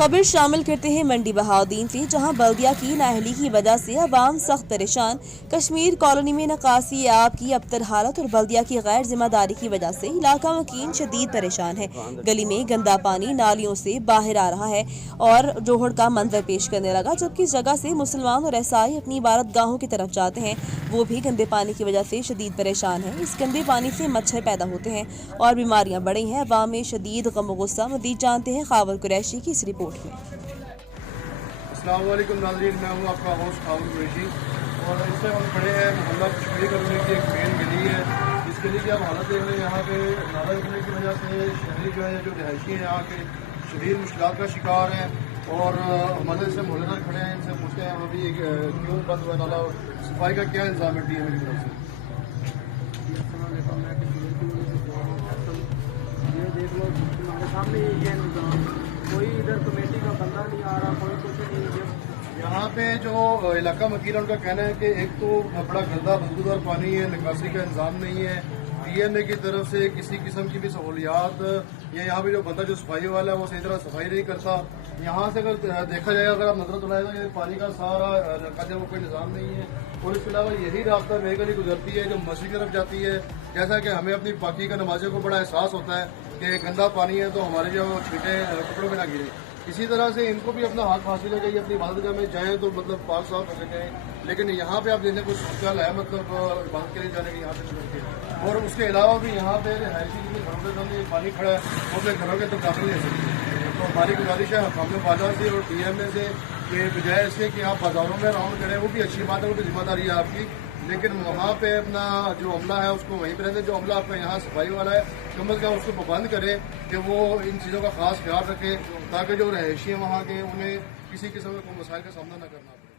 खबर शामिल करते हैं मंडी बहाउद्दीन से, जहां बल्दिया की नाअहली की वजह से अवाम सख्त परेशान। कश्मीर कॉलोनी में निकासी आब की अबतर हालत और बल्दिया की गैर जिम्मेदारी की वजह से इलाका मकीन शदीद परेशान है। गली में गंदा पानी नालियों से बाहर आ रहा है और जोहड़ का मंजर पेश करने लगा, जबकि इस जगह से मुसलमान और ईसाई अपनी इबादत गाहों की तरफ जाते हैं, वो भी गंदे पानी की वजह से शदीद परेशान है। इस गंदे पानी से मच्छर पैदा होते हैं और बीमारियां बढ़ी हैं। अवाम में शदीद गम गुस्सा। मज़ीद जानते हैं खावर कुरैशी की इस रिपोर्ट में। अस्सलाम वालेकुम नाज़रीन, मैं हूँ आपका होस्ट खावर कुरैशी और इससे हम खड़े हैं मोहल्ला कश्मीरी कॉलोनी की एक मेन गली है। इस गली की आप हालत देख रहे हैं, यहाँ पे नाला निकलने की वजह से शहरी जो है, जो रिहायशी हैं यहाँ के शदीद मुश्किलात का शिकार हैं। और हमारे से मोहल्लेदार खड़े हैं, इनसे पूछते हैं अभी क्यों बंद हुआ नाला और सफाई का क्या इंतजाम है DMA की तरफ से। ये देख लो हमारे सामने ये निज़ाम, कोई इधर कमेटी का बंदा नहीं आ रहा, कोई कुछ नहीं। यहाँ पे जो इलाका वकील है उनका कहना है कि एक तो बड़ा गंदा बदबूदार पानी है, निकासी का इंतजाम नहीं है, DMA की तरफ से किसी किस्म की भी सहूलियात या यहाँ पे जो बंदा जो सफाई वाला है वो सही तरह सफाई नहीं करता। यहाँ से अगर देखा जाए, अगर आप नजर तो लाएगा, पानी का सारा रखा जाए वो कोई निज़ाम नहीं है। और इसके अलावा यही रास्ता वेगली गुजरती है जो मस्जिद की तरफ जाती है। जैसा कि हमें अपनी पाकी का नमाज़ों को बड़ा एहसास होता है कि गंदा पानी है तो हमारे जो छींटे कपड़ों में ना गिरे, इसी तरह से इनको भी अपना हक हासिल है कि अपनी इबादत गाह में जाएँ तो मतलब पाक साफ हो सकें। लेकिन यहाँ पे आप जैसे कुछ मुश्किल है, मतलब इबादत के लिए जाने की यहाँ से गुजरती। और उसके अलावा भी यहाँ पे रिहायशी घरों के सामने पानी खड़ा है, वो अपने घरों के अंदर दाखिल नहीं हो सकते। तो हमारी गुजारिश है हकाम बाजार से और DMA से कि बजाय इसके कि आप बाजारों में राउंड करें, वो भी अच्छी बात है, वो भी जिम्मेदारी है आपकी, लेकिन वहाँ पे अपना जो अमला है उसको वहीं पर रहने। जो अमला आपका यहाँ सफाई वाला है, कम अज़ कम उसको पाबंद करें कि वो इन चीज़ों का खास ख्याल रखें ताकि जो रहायशी हैं वहाँ के, उन्हें किसी किस्म के मसाइल का सामना न करना पड़े।